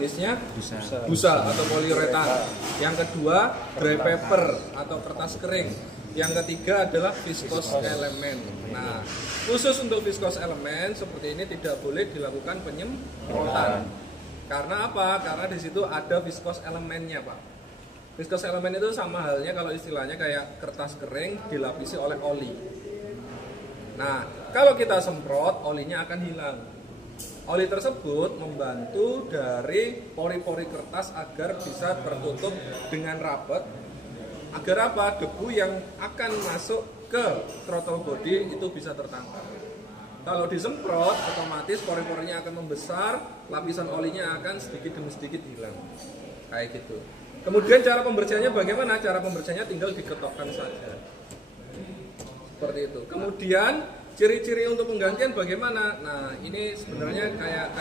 jenisnya busa atau poliuretan. Yang kedua dry paper atau kertas kering. Yang ketiga adalah viscose elemen. Nah, khusus untuk viscose elemen seperti ini tidak boleh dilakukan penyemprotan. Karena apa? Karena di situ ada viscose elemennya, Pak. Viscose elemen itu sama halnya kalau istilahnya kayak kertas kering dilapisi oleh oli. Nah, kalau kita semprot, olinya akan hilang. Oli tersebut membantu dari pori-pori kertas agar bisa tertutup dengan rapat. Agar apa? Debu yang akan masuk ke throttle body itu bisa tertangkap. Kalau disemprot, otomatis pori-porinya akan membesar, lapisan olinya akan sedikit demi sedikit hilang. Kayak gitu. Kemudian cara pembersihannya bagaimana? Cara pembersihannya tinggal diketokkan saja. Seperti itu. Kemudian ciri-ciri untuk penggantian bagaimana? Nah, ini sebenarnya kayak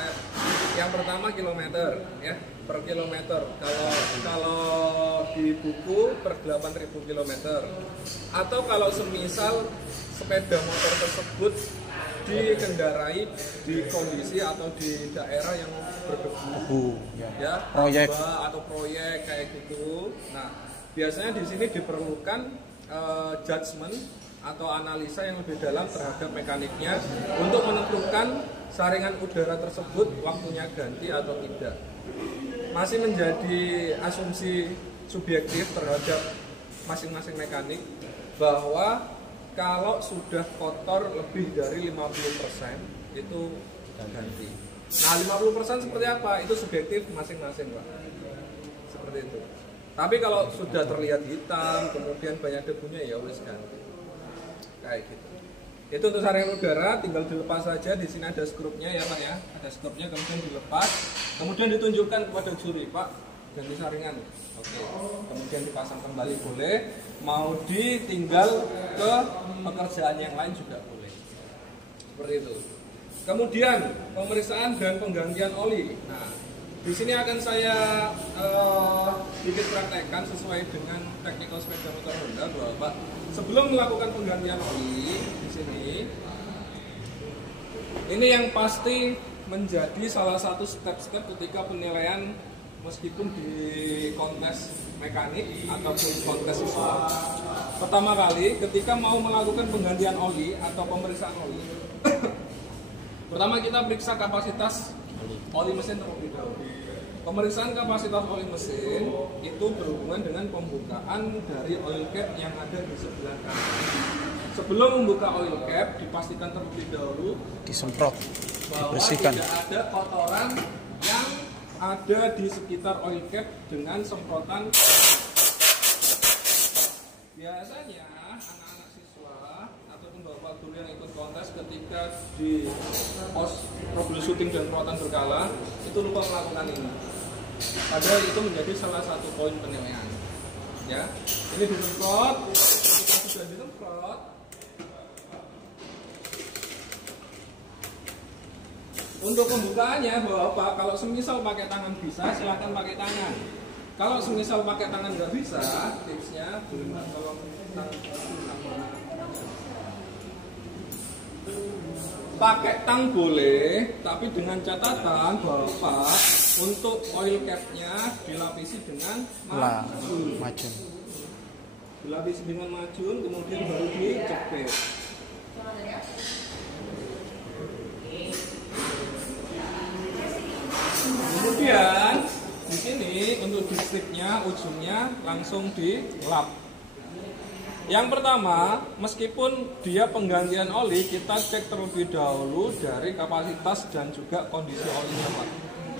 yang pertama kilometer ya, per kilometer. Kalau di buku per 8.000 km. Atau kalau semisal sepeda motor tersebut dikendarai di kondisi atau di daerah yang berdebu ya, proyek atau proyek kayak gitu. Nah, biasanya di sini diperlukan judgement atau analisa yang lebih dalam terhadap mekaniknya untuk menentukan saringan udara tersebut waktunya ganti atau tidak. Masih menjadi asumsi subjektif terhadap masing-masing mekanik bahwa kalau sudah kotor lebih dari 50% itu ganti. Nah, 50% seperti apa? Itu subjektif masing-masing, Pak. Seperti itu. Tapi kalau sudah terlihat hitam, kemudian banyak debunya, ya wis ganti. Kayak gitu. Itu untuk saringan udara, tinggal dilepas saja. Di sini ada skrupnya ya, Pak ya. Ada skrupnya, kemudian dilepas. Kemudian ditunjukkan kepada juri, Pak, ganti saringan. Oke. Kemudian dipasang kembali boleh. Mau ditinggal ke pekerjaan yang lain juga boleh. Seperti itu. Kemudian pemeriksaan dan penggantian oli. Nah, di sini akan saya sedikit praktekkan sesuai dengan teknikal sepeda motor Honda bahwa Pak, sebelum melakukan penggantian oli di sini, ini yang pasti menjadi salah satu step-step ketika penilaian meskipun di kontes mekanik ataupun kontes siswa. Pertama kali ketika mau melakukan penggantian oli atau pemeriksaan oli, pertama kita periksa kapasitas oli mesin terlebih dahulu. Pemeriksaan kapasitas oli mesin itu berhubungan dengan pembukaan dari oil cap yang ada di sebelah kanan. Sebelum membuka oil cap, dipastikan terlebih dahulu disemprot, bahwa dibersihkan. tidak ada kotoran yang ada di sekitar oil cap dengan semprotan. Biasanya anak-anak siswa ataupun bapak guru yang ikut kontes ketika di pos troubleshooting dan perawatan berkala itu lupa melakukan ini. Padahal itu menjadi salah satu poin penilaian. Ya, ini disemprot. Ketika sudah disemprot, untuk pembukaannya Bapak, kalau semisal pakai tangan bisa, silakan pakai tangan. Kalau semisal pakai tangan nggak bisa, tipsnya tolong pakai tang boleh, tapi dengan catatan Bapak untuk oil cap-nya dilapisi dengan macun. Dilapisi dengan macun, kemudian baru dijepit. Kemudian di sini untuk distriknya ujungnya langsung dilap. Yang pertama, meskipun dia penggantian oli, kita cek terlebih dahulu dari kapasitas dan juga kondisi olinya, Pak.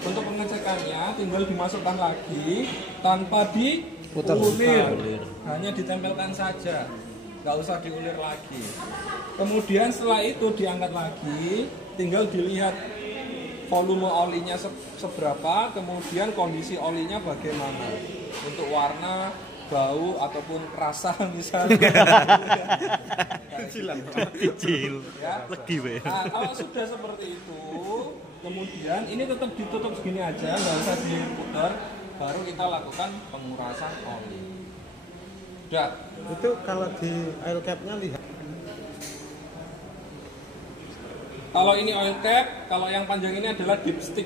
Untuk pengecekannya tinggal dimasukkan lagi tanpa diulir, hanya ditempelkan saja, nggak usah diulir lagi. Kemudian setelah itu diangkat lagi, tinggal dilihat volume olinya seberapa, kemudian kondisi olinya bagaimana untuk warna, bau ataupun rasa misalnya. Kecil. Ya. Nah, kalau sudah seperti itu, kemudian ini tetap ditutup segini aja, nggak usah diputar, baru kita lakukan pengurasan oli. Udah. Itu kalau di oil cap-nya lihat. Kalau ini oil cap, kalau yang panjang ini adalah dipstick.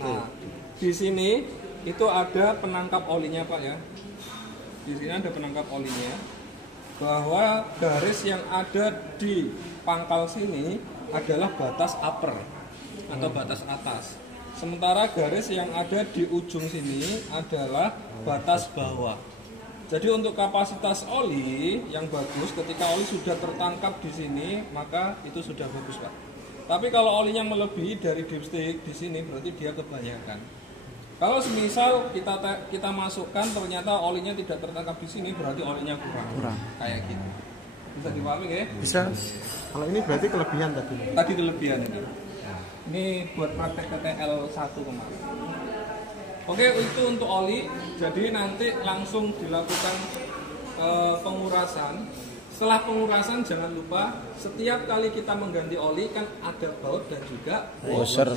Nah, di sini itu ada penangkap olinya Pak ya. Di sini ada penangkap olinya. Bahwa garis yang ada di pangkal sini adalah batas upper atau batas atas. Sementara garis yang ada di ujung sini adalah batas bawah. Jadi untuk kapasitas oli yang bagus, ketika oli sudah tertangkap di sini, maka itu sudah bagus Pak. Tapi kalau olinya melebihi dari dipstick di sini, berarti dia kebanyakan. Kalau semisal kita masukkan ternyata olinya tidak tertangkap di sini, berarti olinya kurang. Kayak gitu. Bisa dipahami ya? Bisa. Kalau ini berarti kelebihan tadi. Tadi kelebihan ini. Ini buat praktek TTL 1 kemarin. Oke, itu untuk oli. Jadi nanti langsung dilakukan pengurasan. Setelah pengurasan jangan lupa setiap kali kita mengganti oli kan ada baut dan juga Washer.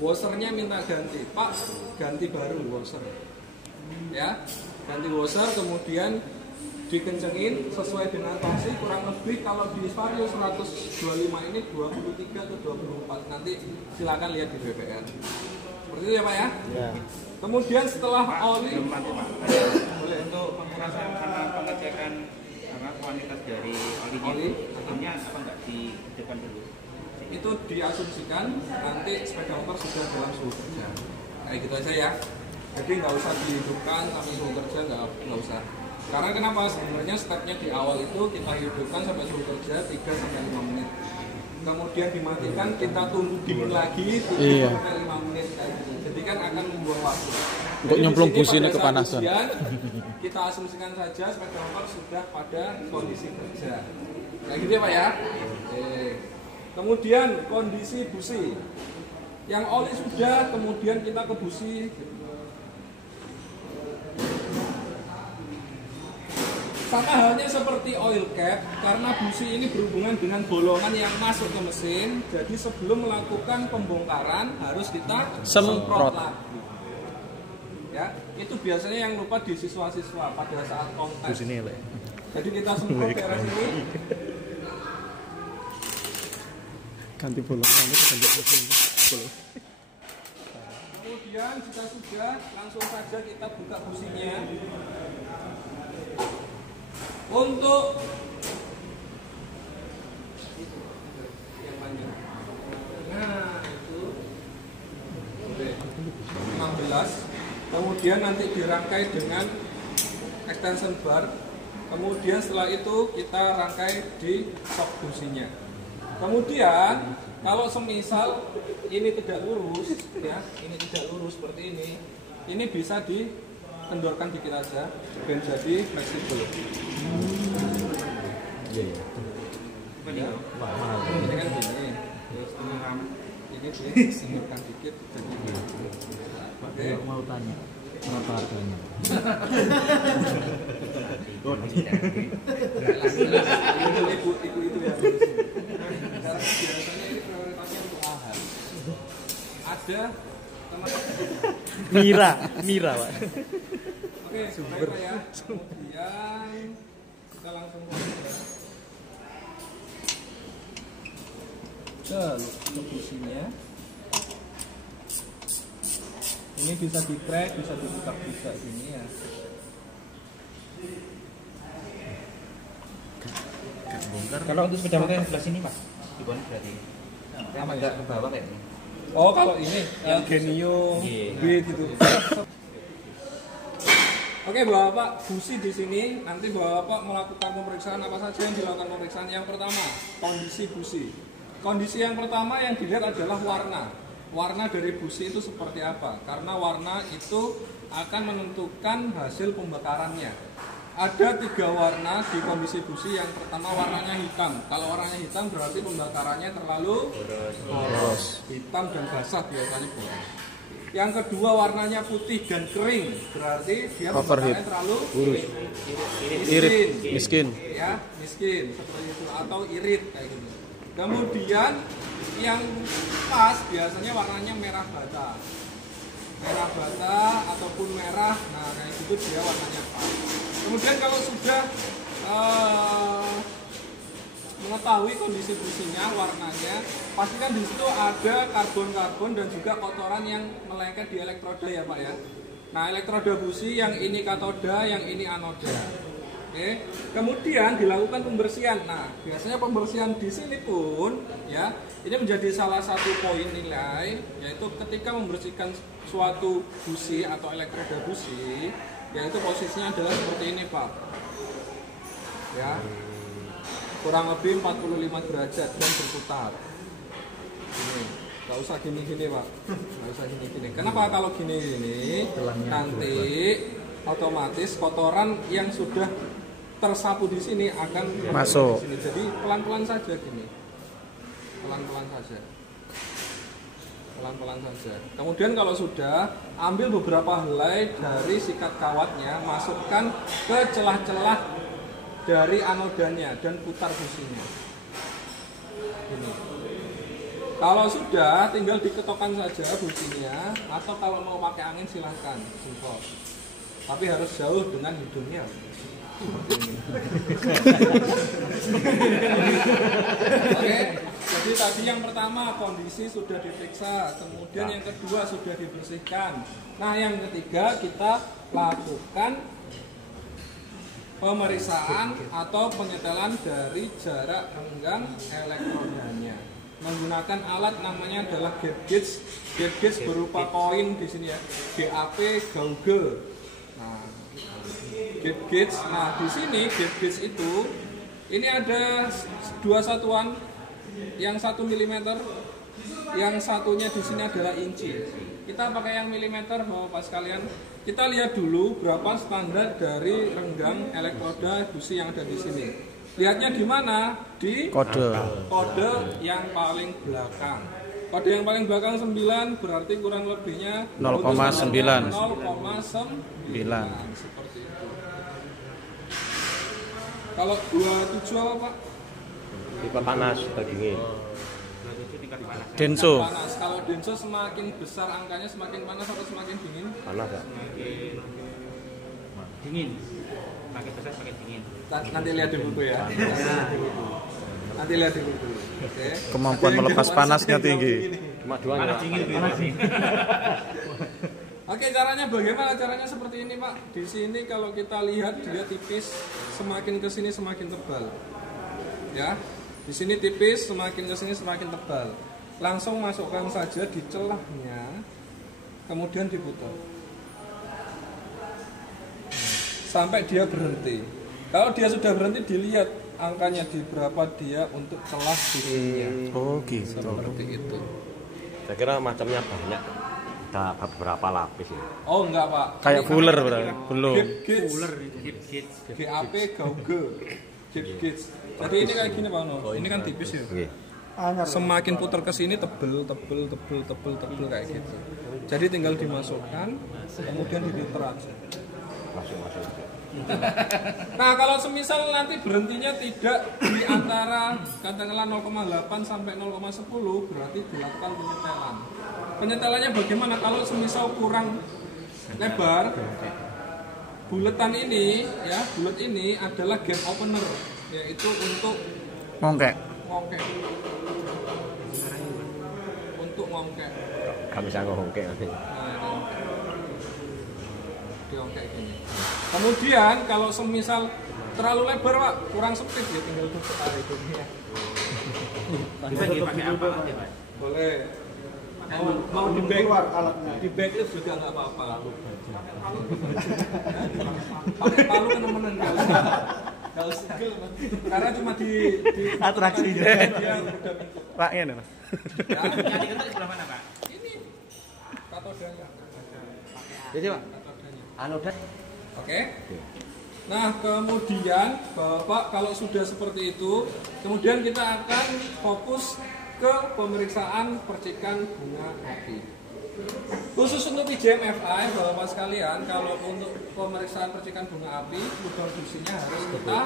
Washernya minta ganti, Pak, ganti baru washer. Ya, ganti washer kemudian dikencengin sesuai dengan torsi kurang lebih kalau di Vario 125 ini 23 ke 24. Nanti silakan lihat di BPR. Seperti itu ya Pak ya? Ya. Kemudian setelah oli boleh untuk pengurasan sama pengecekan sama kuantitas dari olinya sebelumnya apa enggak dihidupkan dulu? itu diasumsikan nanti sepeda motor sudah dalam suhu kerja. Kayak gitu aja ya. Jadi nggak usah dihidupkan sampai suhu kerja, nggak usah. Karena kenapa? Sebenarnya stepnya di awal itu kita hidupkan sampai suhu kerja 3-5 menit. Kemudian dimatikan, kita tunggu dingin lagi 3-5 menit. Jadi kan akan membuang waktu. Untuk nyemplung busi ini kepanasan. Kita asumsikan saja sepeda motor sudah pada kondisi kerja. Kayak gitu ya Pak ya. Oke. Kemudian kondisi busi. Yang oli sudah, kemudian kita ke busi. Sama halnya seperti oil cap, karena busi ini berhubungan dengan bolongan yang masuk ke mesin. Jadi sebelum melakukan pembongkaran harus kita semprot lagi. Ya, itu biasanya yang lupa di siswa-siswa pada saat kontes. Jadi kita semprot daerah sini. Ganti bolongan itu ganti bolongan. Kemudian jika sudah, langsung saja kita buka businya. Untuk yang panjang. Nah, itu 16. Kemudian nanti dirangkai dengan extension bar. Kemudian setelah itu kita rangkai di sok businya. Kemudian kalau semisal ini tidak lurus, ya, ini tidak lurus seperti ini bisa dikendorkan dikit aja, dan jadi fleksibel. Iya. Ya. Ini kan gini, terus ini disendorkan dikit, jadi oke. Mau tanya berapa harganya? Ibu itu ya. Karena biasanya ini prioritasnya untuk ahal. Ada teman. Mira Pak. Oke, baik Pak ya. Kemudian kita langsung ke businya. Ini bisa di-crack, bisa dibuka juga sini ya. Kalau untuk sepeda motor yang sebelah sini Pak, di bawah berarti. Apa enggak ke bawah kayak ini? Oh, kalau ini yang Genio B gitu. Oke, Bapak busi di sini. Nanti Bapak melakukan pemeriksaan apa saja yang dilakukan pemeriksaan. Yang pertama, kondisi busi. Kondisi yang pertama yang dilihat adalah warna. Warna dari busi itu seperti apa? Karena warna itu akan menentukan hasil pembakarannya. Ada 3 warna di kondisi busi. Yang pertama warnanya hitam. Kalau warnanya hitam berarti pembakarannya terlalu boros. Hitam dan basah biasanya boros. Yang kedua warnanya putih dan kering. Berarti dia pembakarannya terlalu miskin. Ya, miskin seperti itu, atau irit kayak gitu. Kemudian yang pas biasanya warnanya merah bata. Merah bata ataupun merah, nah kayak gitu dia warnanya pas. Kemudian kalau sudah mengetahui kondisi businya, warnanya, pastikan di situ ada karbon-karbon dan juga kotoran yang melengket di elektroda ya Pak ya. Nah, elektroda busi yang ini katoda, yang ini anoda. Oke. Kemudian dilakukan pembersihan. Nah, biasanya pembersihan di sini pun ya, ini menjadi salah satu poin nilai, yaitu ketika membersihkan suatu busi atau elektroda busi, yaitu posisinya adalah seperti ini Pak. Ya. Kurang lebih 45 derajat dan berputar. Ini, nggak usah gini-gini Pak, nggak usah gini-gini. Kenapa kalau gini-gini nanti otomatis kotoran yang sudah tersapu di sini akan masuk. Di sini. Jadi pelan-pelan saja gini, pelan-pelan saja, pelan-pelan saja. Kemudian kalau sudah, ambil beberapa helai dari sikat kawatnya, masukkan ke celah-celah dari anodanya dan putar businya. Ini. Kalau sudah, tinggal diketokkan saja businya, atau kalau mau pakai angin silahkan, simpel. Tapi harus jauh dengan hidungnya. Oke, jadi tadi yang pertama kondisi sudah diperiksa, kemudian yang kedua sudah dibersihkan. Nah, yang ketiga kita lakukan pemeriksaan atau penyetelan dari jarak renggang elektrodanya menggunakan alat namanya adalah gap gauge. Gap gauge berupa koin di sini ya, GAP gauge. Nah, gap gauge. Nah, di sini gap gauge itu ini ada dua satuan, yang 1 mm, yang satunya di sini adalah inci. Kita pakai yang milimeter, Bapak sekalian. Kita lihat dulu berapa standar dari renggang elektroda busi yang ada di sini. Lihatnya di mana? Di Kode yang paling belakang. Kode yang paling belakang 9 berarti kurang lebihnya 0,9. 0,9 seperti itu. Kalau 27 apa Pak? Tipe panas atau dingin. Denso. Panas. Kalau denso semakin besar angkanya semakin panas atau semakin dingin? Panas ya? Semakin dingin. Makin besar semakin dingin. Nanti lihat di buku ya. Nanti lihat di buku. Oke. Kemampuan melepas panasnya tinggi. Cuma dua Panas dingin panas dingin. Oke, caranya bagaimana? Caranya seperti ini, Pak. Di sini kalau kita lihat dia tipis, semakin ke sini semakin tebal. Ya. Di sini tipis, semakin ke sini semakin tebal. Langsung masukkan saja di celahnya, kemudian diputar sampai dia berhenti. Kalau dia sudah berhenti, dilihat angkanya di berapa dia untuk celah businya. Oh gitu. Seperti itu. Saya kira macamnya banyak. Ada beberapa lapis ini. Oh enggak Pak. Kayak fuller berarti. Belum. GAP gauge. Gap gauge. Jadi ini kayak gini Pak No. Ini kan tipis ya. Semakin putar ke sini tebel kayak gitu. Jadi tinggal dimasukkan, kemudian diputer aja. Masuk. Nah, kalau semisal nanti berhentinya tidak di antara katakanlah 0,8 sampai 0,10 berarti dilakukan penyetelan. Penyetelannya bagaimana? Kalau semisal kurang lebar, buletan ini ya, bulet ini adalah gap opener, yaitu untuk Ngongkek. ngongkek. Untuk ngongkek. Gak bisa ngongkek nanti. Nah, diongkek gini. Kemudian kalau semisal terlalu lebar Pak, kurang sempit ya tinggal tutup aja itu ya. Bisa dipakai apa aja Pak? Boleh. Mau di back di backlist juga nggak apa-apa. Pakai palu kan temenan nggak usah. Nggak usah. Karena cuma di Atraksi dia udah Pak ini. ya. Yang diketuk sebelah mana Pak? Ini katodanya. Jadi Pak, Katodanya. Oke. Nah, kemudian Bapak kalau sudah seperti itu, kemudian kita akan fokus ke pemeriksaan percikan bunga api. Khusus untuk IJMFI, Bapak sekalian, kalau untuk pemeriksaan percikan bunga api, lubang businya harus kita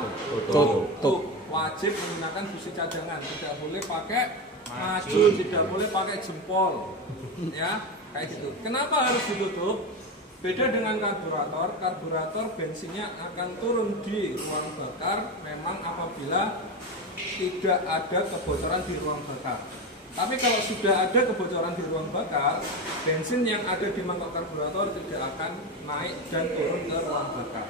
tutup. Wajib menggunakan busi cadangan, tidak boleh pakai maju, tidak boleh pakai jempol, ya, kayak gitu. Kenapa harus ditutup? Beda dengan karburator bensinnya akan turun di ruang bakar memang apabila tidak ada kebocoran di ruang bakar. Tapi kalau sudah ada kebocoran di ruang bakar, bensin yang ada di mangkok karburator tidak akan naik dan turun ke ruang bakar.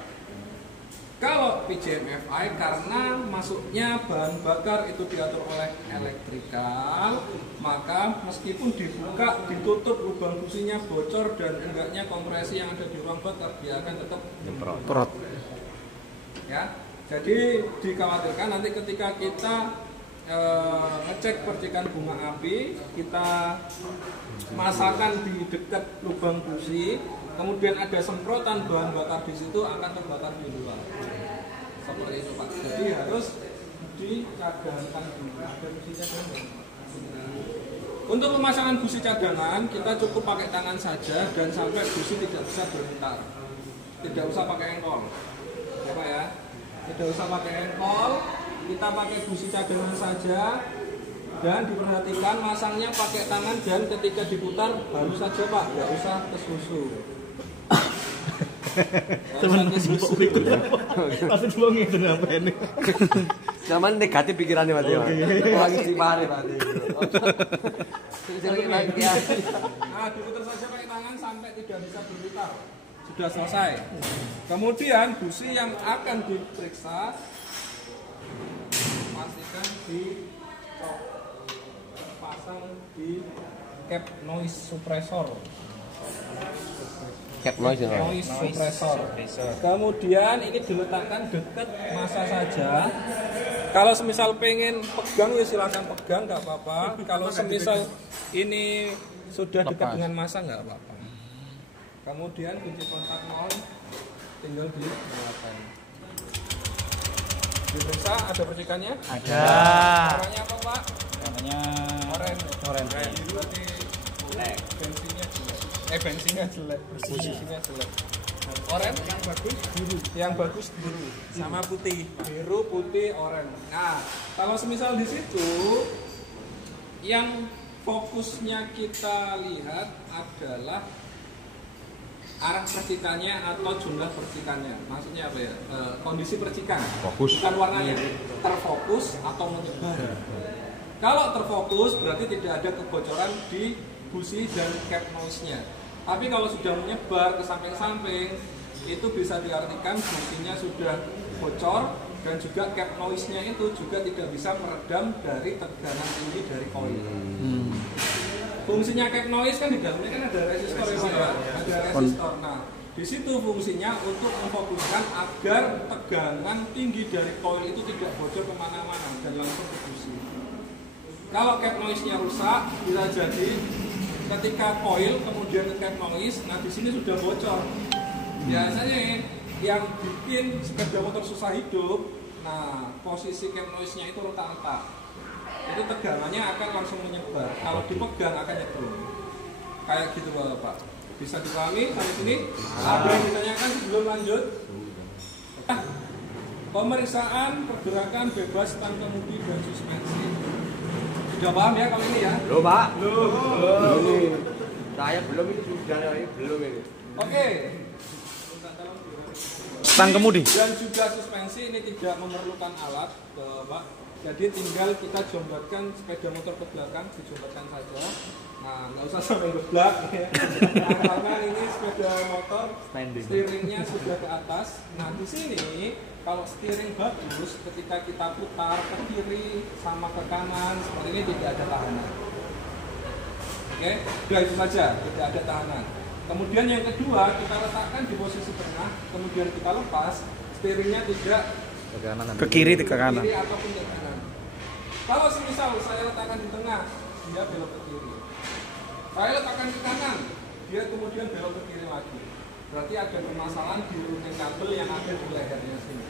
Kalau PJMFI karena masuknya bahan bakar itu diatur oleh elektrikal, maka meskipun dibuka, ditutup lubang businya bocor dan enggaknya kompresi yang ada di ruang bakar, dia akan tetap nyemprot. Ya, jadi dikhawatirkan nanti ketika kita ngecek percikan bunga api, kita masakan di dekat lubang busi, kemudian ada semprotan bahan bakar di situ, akan terbakar di luar. Seperti itu Pak. Jadi harus dicadangkan dulu. Ada busi cadangan. Untuk pemasangan busi cadangan, kita cukup pakai tangan saja dan sampai busi tidak bisa berputar. Tidak usah pakai engkol. Ya Pak ya. Tidak usah pakai engkol. Kita pakai busi cadangan saja dan diperhatikan masangnya pakai tangan dan ketika diputar baru saja Pak, nggak usah ke susu. Teman pasti dua gitu apa ini? Zaman negatif pikirannya berarti. Lagi cipare berarti. Nah, diputar saja pakai tangan sampai tidak bisa berputar. Sudah selesai. Kemudian busi yang akan diperiksa pastikan dipasang di cap noise suppressor. Cap noise suppressor. Kemudian ini diletakkan dekat masa saja. Kalau semisal pengen pegang ya silakan pegang, nggak apa-apa. Kalau semisal ini sudah dekat dengan masa nggak apa-apa. Kemudian kunci kontak nol tinggal dinyalakan. Diperiksa ada percikannya? Ada. Warnanya apa Pak? Namanya Oranye. Berarti bensinnya jelek. Bensinnya jelek. Bensinnya jelek. Oranye yang bagus biru. Yang bagus biru sama putih. Biru, putih, oranye. Nah, kalau semisal di situ yang fokusnya kita lihat adalah arah percikannya atau jumlah percikannya. Maksudnya apa ya? Kondisi percikan. Fokus. Bukan warnanya. Terfokus atau menyebar. Kalau terfokus berarti tidak ada kebocoran di busi dan cap noise-nya. Tapi kalau sudah menyebar ke samping-samping, itu bisa diartikan businya sudah bocor dan juga cap noise-nya itu juga tidak bisa meredam dari tegangan tinggi dari koil. Fungsinya cap noise kan di dalamnya kan ada resistor ya Pak ya, ada resistor. Nah, di situ fungsinya untuk memfokuskan agar tegangan tinggi dari koil itu tidak bocor kemana-mana dan langsung ke busi. Kalau cap noise-nya rusak, bisa jadi ketika koil kemudian ke cap noise, nah di sini sudah bocor. Biasanya yang bikin sepeda motor susah hidup, nah posisi cap noise-nya itu retak-retak. Itu tegangannya akan langsung menyebar. Kalau dipegang akan nyetrum. Kayak gitu Bapak. Bisa dipahami sampai sini? Ada yang ditanyakan sebelum lanjut? Pemeriksaan pergerakan bebas stang kemudi dan suspensi. Sudah paham ya kalau ini ya? Belum Pak. Belum. Saya belum ini sudah belum ini. Oke. Stang kemudi dan juga suspensi ini tidak memerlukan alat Pak. Jadi tinggal kita jombatkan sepeda motor ke belakang, dijombatkan saja. Nah, nggak usah sampai geblak ya. Nah, karena ini sepeda motor steeringnya sudah ke atas. Nah, di sini kalau steering bagus, ketika kita putar ke kiri sama ke kanan seperti ini tidak ada tahanan. Oke, udah itu saja, tidak ada tahanan. Kemudian yang kedua, kita letakkan di posisi tengah, kemudian kita lepas, steeringnya tidak ke kiri ke kanan. Kiri ataupun ke kanan. Kalau semisal saya letakkan di tengah, dia belok ke kiri. Saya letakkan ke kanan, dia kemudian belok ke kiri lagi. Berarti ada permasalahan di routing kabel yang ada di lehernya sini.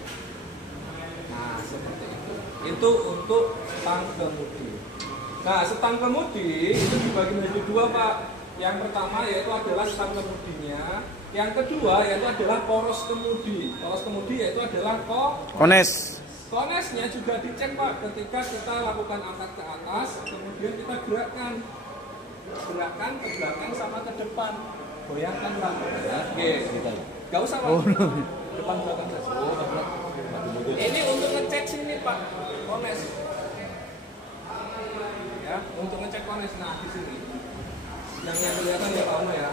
Nah, seperti itu. Itu untuk stang kemudi. Nah, stang kemudi itu dibagi menjadi dua Pak. Yang pertama yaitu adalah stang kemudinya. Yang kedua yaitu adalah poros kemudi. Poros kemudi yaitu adalah Kones. Konesnya juga dicek Pak ketika kita lakukan angkat ke atas, kemudian kita gerakkan ke belakang sama ke depan. Goyangkan Pak. Oke. Gak usah Pak. Depan belakang saja. Ini untuk ngecek sini Pak. Kones. ya untuk ngecek kondisi. Nah di sini yang kelihatan ya Pak ya,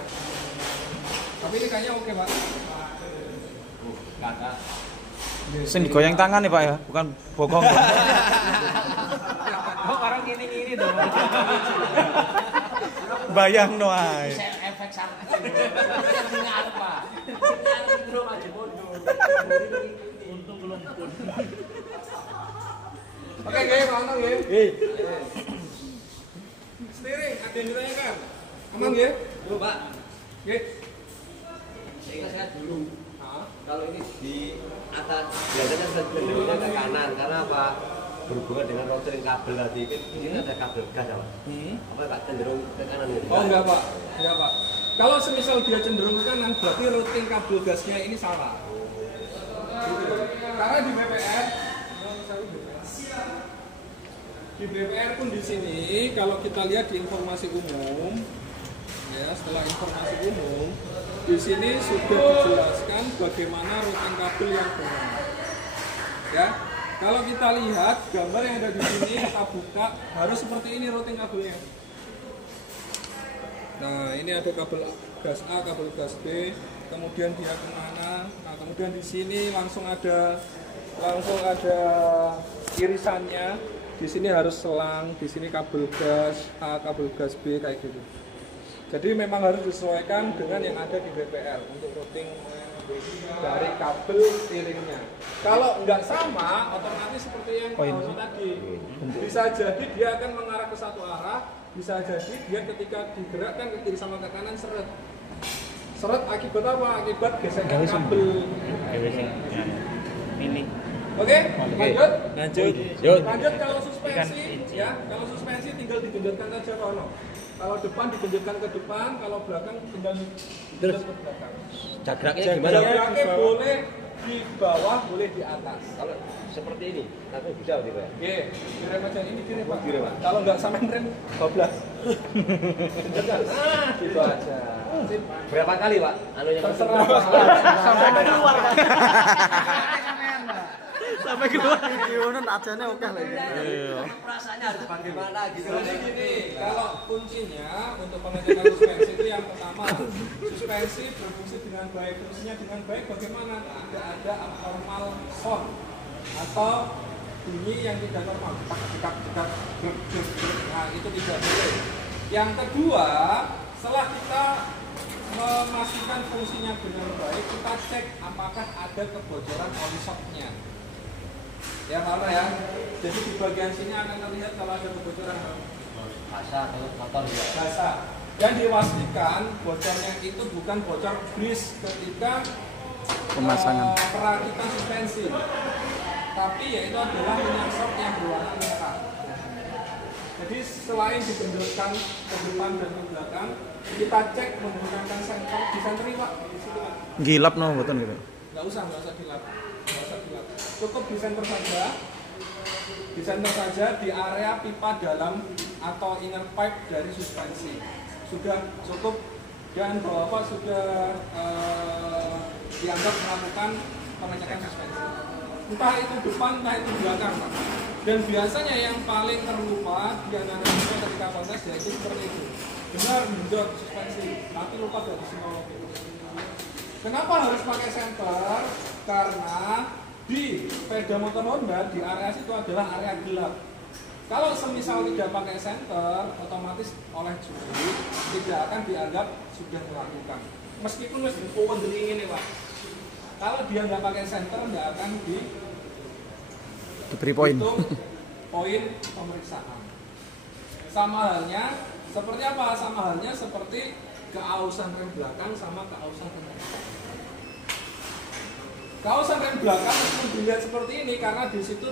tapi ini kayaknya oke Pak. Sing digoyang tangan nih Pak ya, bukan bokong. Oh, orang gini tuh. Bayang no ae. Efek sama. Ini apa? Belum aja bodoh. Untung belum pun. Oke, guys, mantap ya. Steering, ada yang ditanyakan? Aman ya? Dulu Pak, Oke. saya dulu. Kalau ini di atas, biasanya cenderungnya ke kanan. Karena apa? Berhubungan dengan routing kabel tadi. Ini ada kabel gas Pak. Apa Pak cenderung ke kanan ya? Oh enggak Pak, enggak Pak. Kalau semisal dia cenderung ke kanan, berarti routing kabel gasnya ini salah. Gitu. Karena di BPR pun di sini, kalau kita lihat di informasi umum, ya setelah informasi umum, di sini sudah dijelaskan bagaimana routing kabel yang benar. Ya, kalau kita lihat gambar yang ada di sini, kita buka, harus seperti ini routing kabelnya. Nah, ini ada kabel gas A, kabel gas B, kemudian dia kemana? Nah, kemudian di sini langsung ada irisannya. Di sini harus selang, di sini kabel gas A, kabel gas B kayak gitu. Jadi memang harus disesuaikan dengan yang ada di BPR untuk routing dari kabel steeringnya. Kalau nggak sama, otomatis seperti yang tadi, bisa jadi dia akan mengarah ke satu arah, bisa jadi dia ketika digerakkan ke kiri sama ke kanan seret. Seret akibat apa? Akibat gesekan kabel. Ini. Oke, lanjut. Lanjut. Kalau suspensi, ya, kalau suspensi tinggal digenjotkan saja kono. Kalau depan digenjotkan ke depan, kalau belakang tinggal digenjot ke belakang. Jagraknya gimana? Jagraknya boleh di bawah, boleh di atas. Kalau seperti ini, tapi bisa gitu ya? Oke, direm aja ini direm Pak. Direm, Pak. Kalau nggak sampai rem 12. Genjotkan. Gitu aja. Sip. Berapa kali Pak? Anunya Terserah Pak. Sampai keluar kan. Sampai keluar. Videonya ajane oke lah ini. perasaannya harus bagaimana gitu. Jadi gini, kalau kuncinya untuk pengecekan suspensi itu yang pertama, suspensi berfungsi dengan baik. Fungsinya dengan baik bagaimana? Tidak ada abnormal sound atau bunyi yang tidak normal. Cekak. Nah, itu tidak boleh. Yang kedua, setelah kita memastikan fungsinya dengan baik, kita cek apakah ada kebocoran oli shocknya. Ya mana ya? Jadi di bagian sini akan terlihat kalau ada kebocoran Basah atau kotor ya? basah. Dan dipastikan bocornya itu bukan bocor grease ketika Pemasangan. perakitan suspensi, tapi yaitu adalah minyak shock yang berwarna merah. Jadi selain dibenturkan ke depan dan ke belakang, kita cek menggunakan sensor di senter Pak, di situ Pak. Gilap no mboten gitu. Nggak usah dilap. Cukup di senter saja di area pipa dalam atau inner pipe dari suspensi. Sudah cukup dan Bapak sudah dianggap melakukan pengecekan suspensi. Entah itu depan, entah itu belakang Pak. Dan biasanya yang paling terlupa di anak-anak ketika kontes yaitu seperti itu. Benar menjot suspensi, tapi lupa dari sinologi. Kenapa harus pakai senter? Karena di sepeda motor Honda di area situ adalah area gelap. Kalau semisal tidak pakai senter, otomatis oleh juri tidak akan dianggap sudah melakukan. Meskipun harus dipowen ini Pak. Kalau dia nggak pakai senter, nggak akan Diberi poin. poin pemeriksaan. Sama halnya seperti apa? Sama halnya seperti keausan rem belakang sama keausan rem depan. Keausan rem belakang itu dilihat seperti ini karena di situ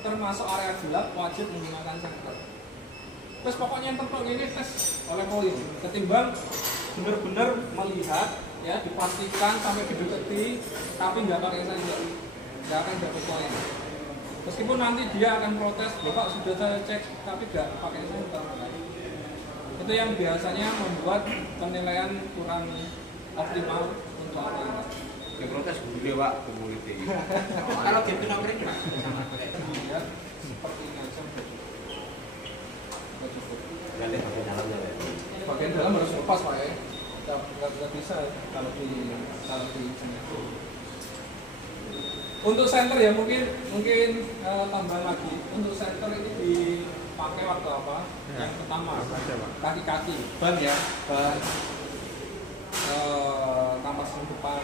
termasuk area gelap, wajib menggunakan senter. Terus pokoknya yang tempat ini tes oleh poin. Ketimbang benar-benar melihat, ya dipastikan sampai didekati, tapi nggak pakai senter, nggak akan dapat poin. Meskipun nanti dia akan protes, Bapak sudah saya cek tapi nggak pakai senter. Itu yang biasanya membuat penilaian kurang optimal untuk apa. Yang protes gede Pak, community. Kalau gitu nongkrong Pak. Ya, seperti ini aja. sudah cukup. Ganti bagian dalamnya ya. Bagian dalam harus lepas Pak ya. Nggak bisa kalau di sini. Untuk center ya mungkin tambahan lagi. Untuk center ini dipakai waktu apa? Yang pertama kaki-kaki, ban ya, ban kampas yang depan,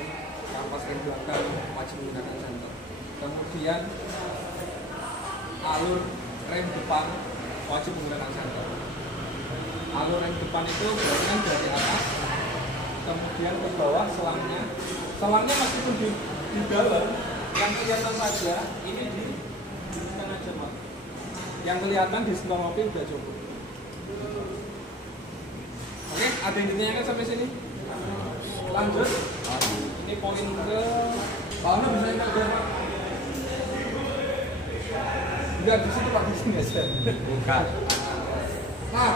kampas yang belakang wajib menggunakan center. Kemudian alur rem depan wajib menggunakan center. Alur rem depan itu berarti kan dari atas, kemudian ke bawah selangnya meskipun di dalam, yang kelihatan saja ini di tengah jemaah. Yang kelihatan di sebelah mobil udah cukup. Oke, ada yang ditanyakan sampai sini? Lanjut. Ini poin ke Pak bisa ingat Pak? Enggak di situ Pak, di sini aja. Bukan. Nah,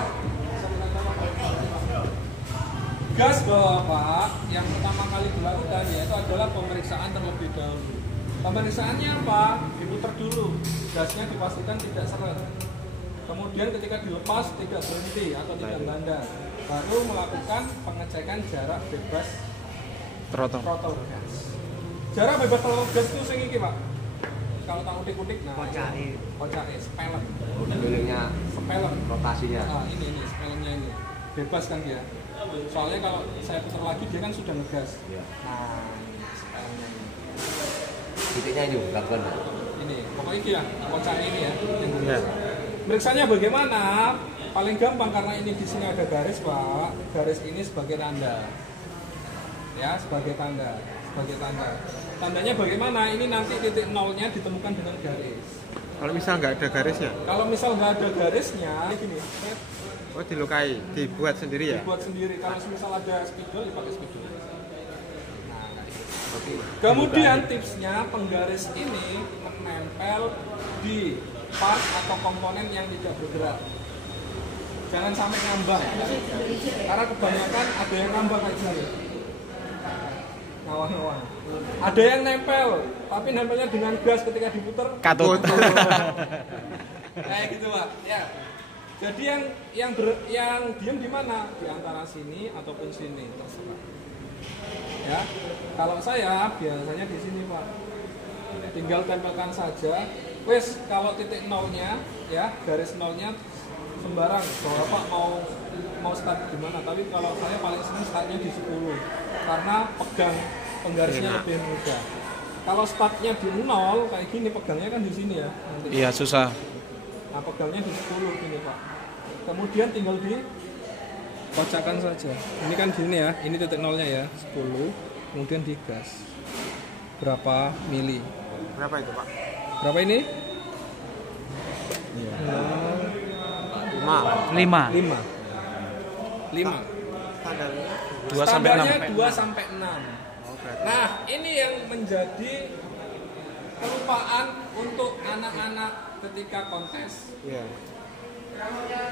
gas Bapak yang pertama kali dilakukan yaitu adalah pemeriksaan terlebih dahulu. Pemeriksaannya apa? Diputar dulu, gasnya dipastikan tidak seret. Kemudian ketika dilepas tidak berhenti atau tidak bandar, baru melakukan pengecekan jarak bebas throttle gas. Jarak bebas throttle gas itu sing iki Pak. Kalau tak udik-udik, nah kocake, spelen. Dulunya Spelen. rotasinya. Ah, ini spelennya ini. Bebas kan dia. Soalnya kalau saya putar lagi dia kan sudah ngegas. Iya. Nah, ini spelennya ini. Titiknya ini bukan. Ini, pokoknya ini ya, kocak ini ya. Periksanya bagaimana? Paling gampang karena ini di sini ada garis Pak. Garis ini sebagai tanda. Ya, sebagai tanda. Tandanya bagaimana? Ini nanti titik nolnya ditemukan dengan garis. Kalau misal nggak ada garisnya, Kalau misal nggak ada garisnya, gini, oh dilukai, dibuat sendiri ya? dibuat sendiri. Kalau misal ada spidol, dipakai spidol. Oke. Kemudian tipsnya penggaris ini menempel di part atau komponen yang tidak bergerak. Jangan sampai ngambang. Karena kebanyakan ada yang ngambang kayak gini. Ngawang-ngawang. Ada yang nempel, tapi nempelnya dengan gas ketika diputar. Katut. Kayak gitu Pak. Ya. Jadi yang diam di mana? Di antara sini ataupun sini, terserah. Ya, kalau saya biasanya di sini Pak, tinggal tempelkan saja. Wes kalau titik nolnya, ya garis nolnya sembarang. Bapak mau start di mana? Tapi kalau saya paling sering startnya di 10, karena pegang penggarisnya lebih mudah. Kalau startnya di 0 kayak gini, pegangnya kan di sini ya. Nanti. Iya, susah. Nah pegangnya di 10 gini Pak. Kemudian tinggal di kocakkan saja. Ini kan gini ya, ini titik nolnya ya, 10. Kemudian digas. Berapa mili? Berapa itu Pak? Berapa ini? 5. 5. Standarnya 2 sampai 6. Standarnya 2 sampai 6. Nah, ini yang menjadi kelupaan untuk anak-anak ketika kontes. Iya.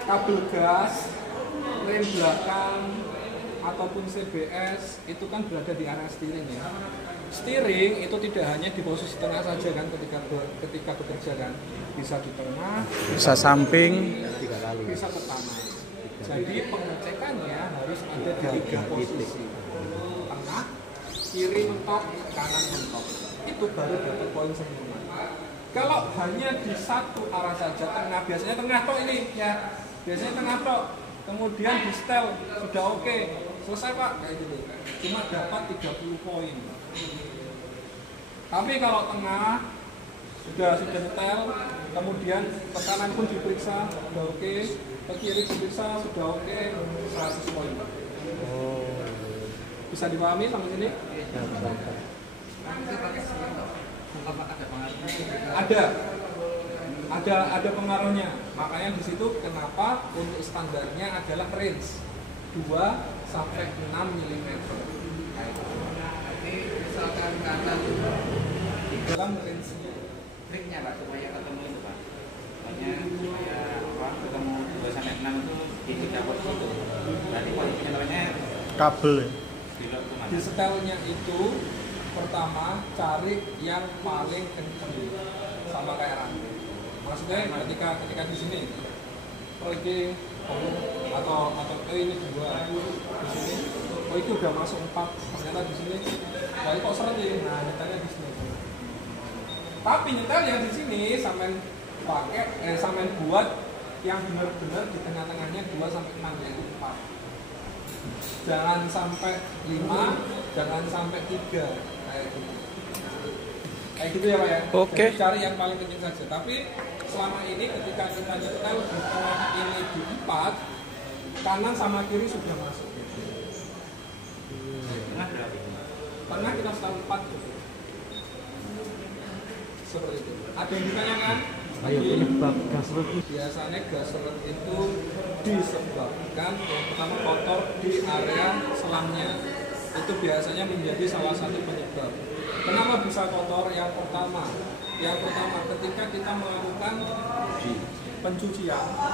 Kabel gas, rem belakang ataupun CBS itu kan berada di area steering ya. Steering itu tidak hanya di posisi tengah saja kan ketika bekerja kan, bisa di tengah, Bisa samping. bisa ke kanan. Jadi pengecekannya harus ada di 3 posisi. Tengah, kiri mentok, kanan mentok. Itu baru dapat poin sempurna. Kalau hanya di satu arah saja tengah, biasanya tengah tok ini ya. Biasanya tengah tok. Kemudian di setel sudah oke. Selesai Pak kayak gitu. Cuma dapat 30 poin. Tapi kalau tengah sudah setel, kemudian ke kanan pun diperiksa sudah oke, ke kiri diperiksa sudah oke, 100 poin. Bisa dipahami sampai sini? Ada pengaruhnya. Makanya di situ kenapa untuk standarnya adalah range 2 sampai 6 mm. Jadi misalkan kanan Dalam range-nya. triknya Pak supaya ketemu itu Pak. Makanya supaya ketemu 2 sampai 6 itu di 3 pos itu. Berarti posisinya namanya kabel ya? di lock kemana? Di setelnya itu pertama cari yang paling kenceng sama kayak rantai. Maksudnya ketika di sini oh ini atau ini 2 di sini, oh itu udah masuk 4, ternyata di sini wah ini kok seret ya, nah nyetelnya di sini. Tapi nyetel yang di sini sampean pakai sampean buat yang benar-benar di tengah-tengahnya 2 sampai 6 yaitu 4. Jangan sampai 5, jangan sampai 3 kayak gitu. Kayak gitu ya Pak ya. Oke. Jadi cari yang paling kecil saja. Tapi selama ini ketika kita nyetel di tengah ini di 4, kanan sama kiri sudah masuk. Tengah berapa? Tengah kita setel 4 gitu. Seperti itu. Ada yang ditanyakan? Ayo penyebab gasrut. Biasanya gasrut itu disebabkan yang pertama kotor di area selangnya. Itu biasanya menjadi salah satu penyebab. Kenapa bisa kotor? Yang pertama ketika kita melakukan pencucian